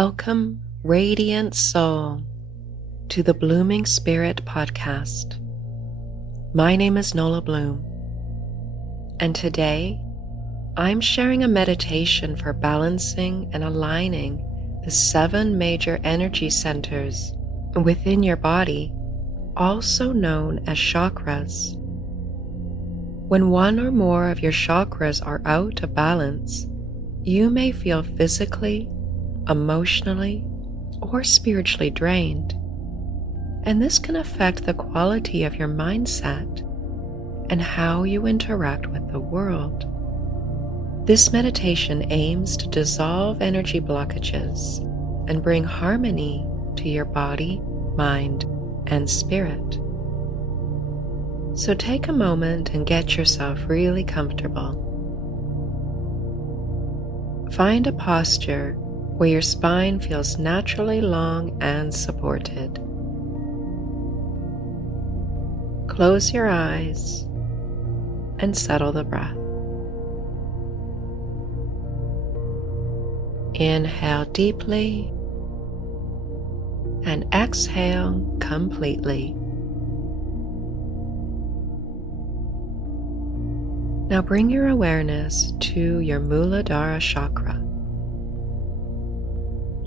Welcome, radiant soul, to the Blooming Spirit Podcast. My name is Nola Bloom, and today I'm sharing a meditation for balancing and aligning the 7 major energy centers within your body, also known as chakras. When one or more of your chakras are out of balance, you may feel physically, emotionally, or spiritually drained, and this can affect the quality of your mindset and how you interact with the world. This meditation aims to dissolve energy blockages and bring harmony to your body, mind, and spirit. So take a moment and get yourself really comfortable. Find a posture where your spine feels naturally long and supported. Close your eyes and settle the breath. Inhale deeply and exhale completely. Now bring your awareness to your Muladhara chakra,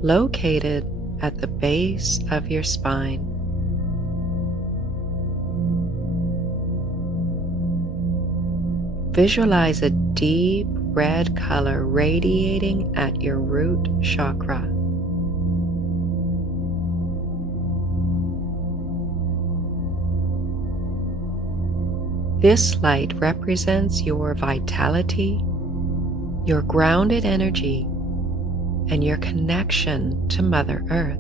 located at the base of your spine. Visualize a deep red color radiating at your root chakra. This light represents your vitality, your grounded energy, and your connection to Mother Earth.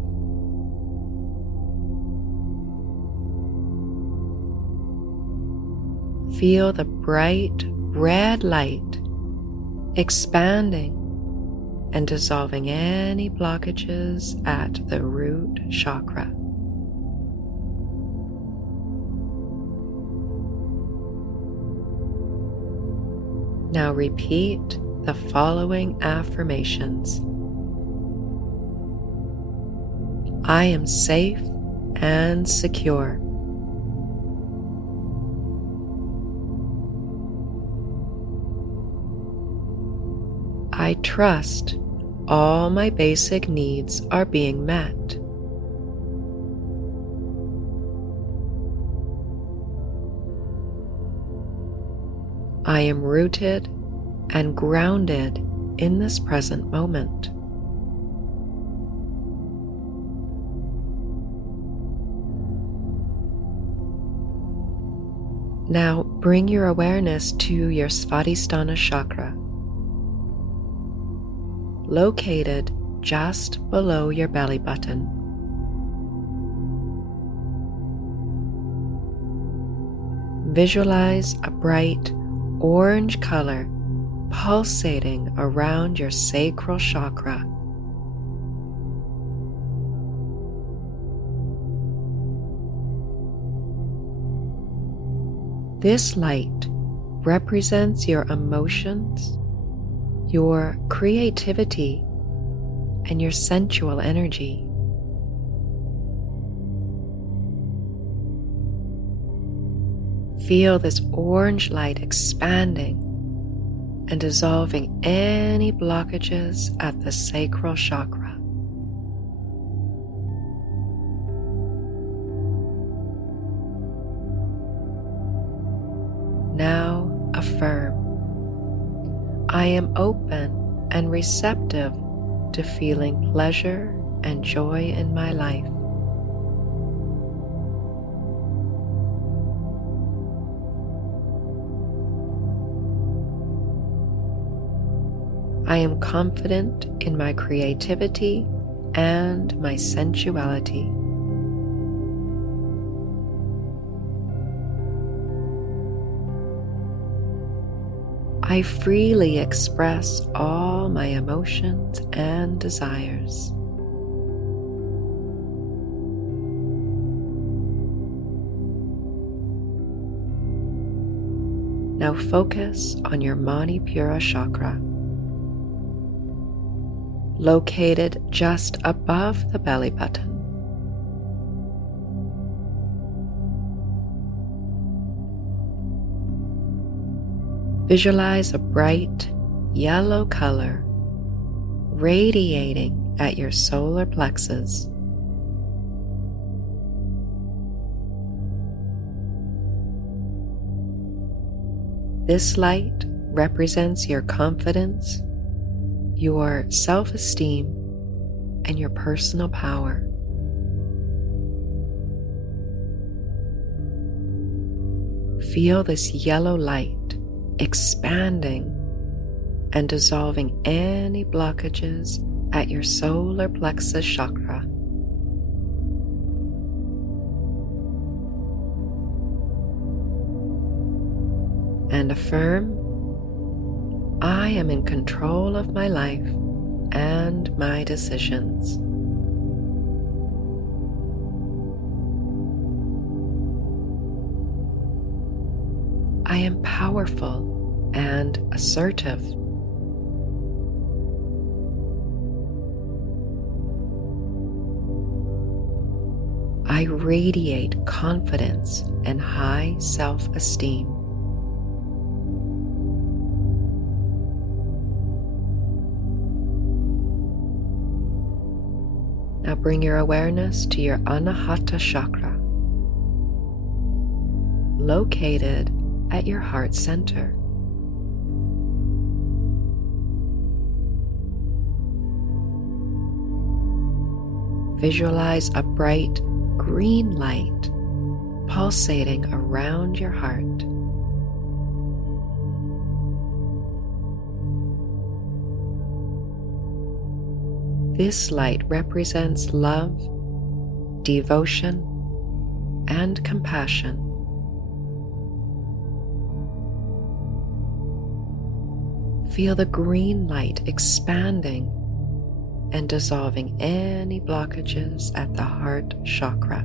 Feel the bright red light expanding and dissolving any blockages at the root chakra. Now repeat the following affirmations. I am safe and secure. I trust all my basic needs are being met. I am rooted and grounded in this present moment. Now bring your awareness to your Svadhisthana chakra, located just below your belly button. Visualize a bright orange color pulsating around your sacral chakra. This light represents your emotions, your creativity, and your sensual energy. Feel this orange light expanding and dissolving any blockages at the sacral chakra. Now affirm, I am open and receptive to feeling pleasure and joy in my life. I am confident in my creativity and my sensuality. I freely express all my emotions and desires. Now focus on your Manipura chakra, located just above the belly button. Visualize a bright yellow color radiating at your solar plexus. This light represents your confidence, your self-esteem, and your personal power. Feel this yellow light expanding and dissolving any blockages at your solar plexus chakra. And affirm, I am in control of my life and my decisions. I am powerful and assertive. I radiate confidence and high self-esteem. Now bring your awareness to your Anahata chakra, located at your heart center. Visualize a bright green light pulsating around your heart. This light represents love, devotion, and compassion. Feel the green light expanding and dissolving any blockages at the heart chakra.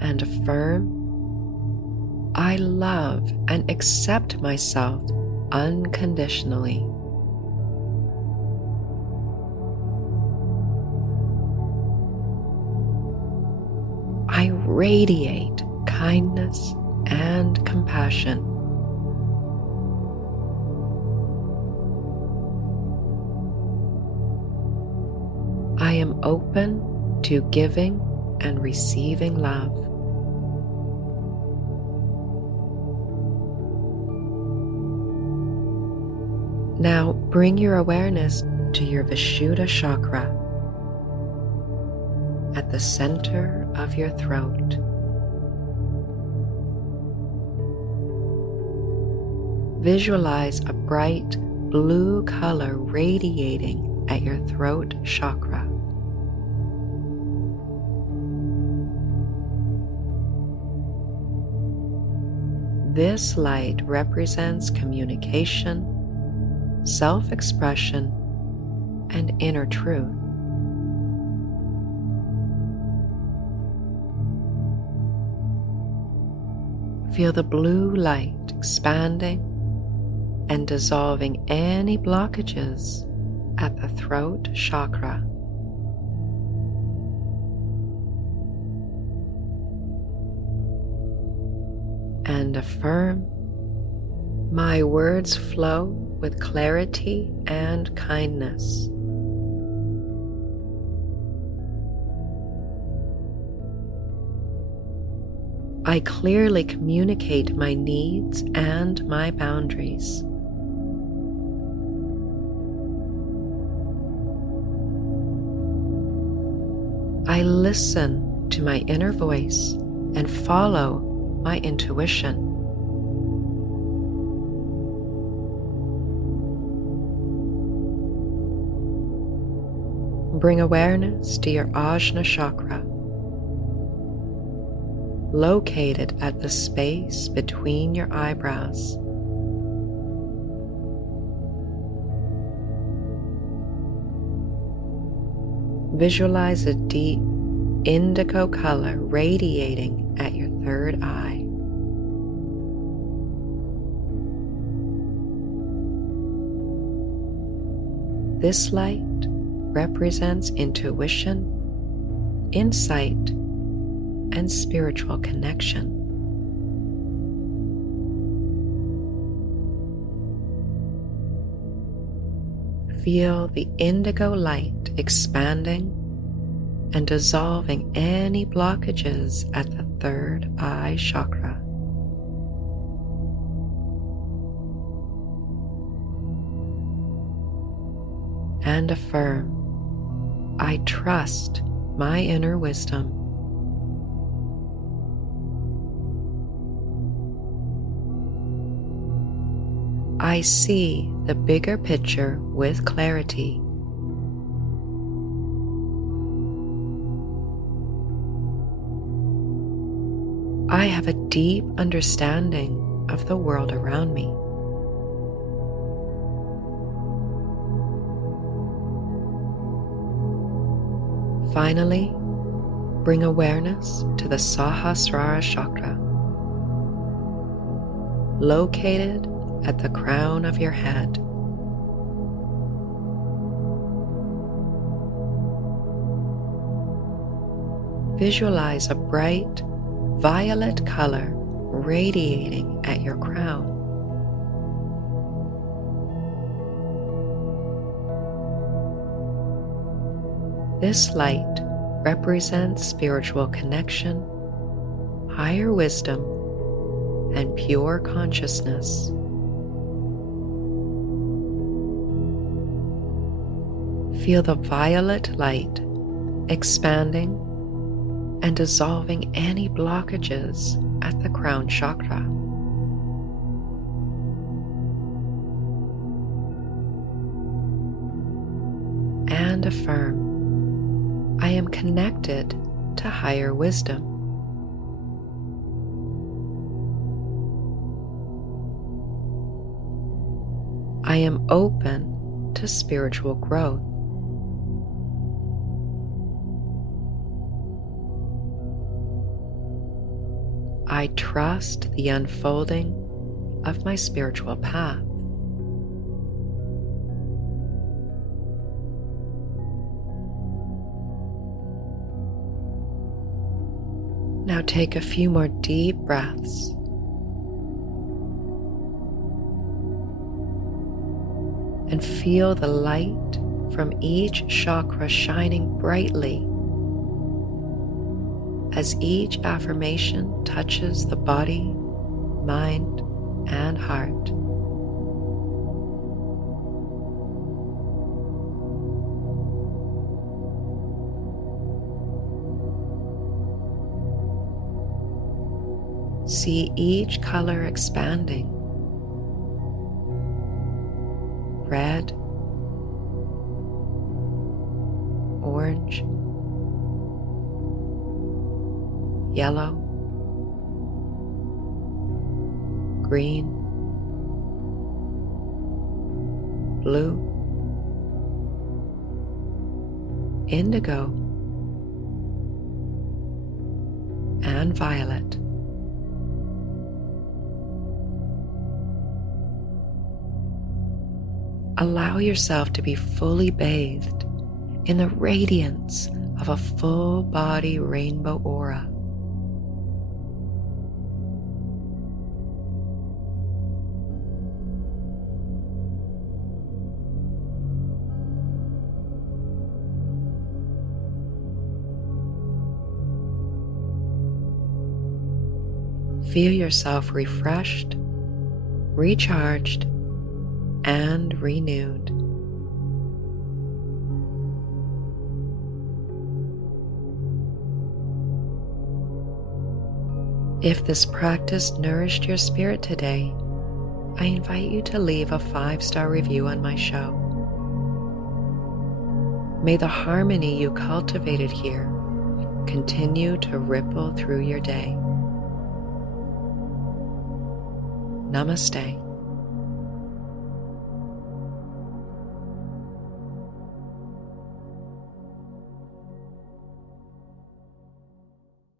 And affirm, I love and accept myself unconditionally. I radiate kindness and compassion. I am open to giving and receiving love. Now bring your awareness to your Vishuddha chakra at the center of your throat. Visualize a bright blue color radiating at your throat chakra. This light represents communication, self-expression, and inner truth. Feel the blue light expanding and dissolving any blockages at the throat chakra. And affirm, my words flow with clarity and kindness. I clearly communicate my needs and my boundaries. I listen to my inner voice and follow my intuition. Bring awareness to your Ajna chakra, located at the space between your eyebrows. Visualize a deep indigo color radiating at your third eye. This light represents intuition, insight, and spiritual connection. Feel the indigo light expanding and dissolving any blockages at the third eye chakra. And affirm, I trust my inner wisdom. I see the bigger picture with clarity. I have a deep understanding of the world around me. Finally, bring awareness to the Sahasrara chakra, located at the crown of your head. Visualize a bright violet color radiating at your crown. This light represents spiritual connection, higher wisdom, and pure consciousness. Feel the violet light expanding and dissolving any blockages at the crown chakra. And affirm, I am connected to higher wisdom. I am open to spiritual growth. I trust the unfolding of my spiritual path. Now take a few more deep breaths. And feel the light from each chakra shining brightly as each affirmation touches the body, mind, and heart. See each color expanding. Red, orange, yellow, green, blue, indigo, and violet. Allow yourself to be fully bathed in the radiance of a full body rainbow aura. Feel yourself refreshed, recharged, and renewed. If this practice nourished your spirit today, I invite you to leave a 5-star review on my show. May the harmony you cultivated here continue to ripple through your day. Namaste.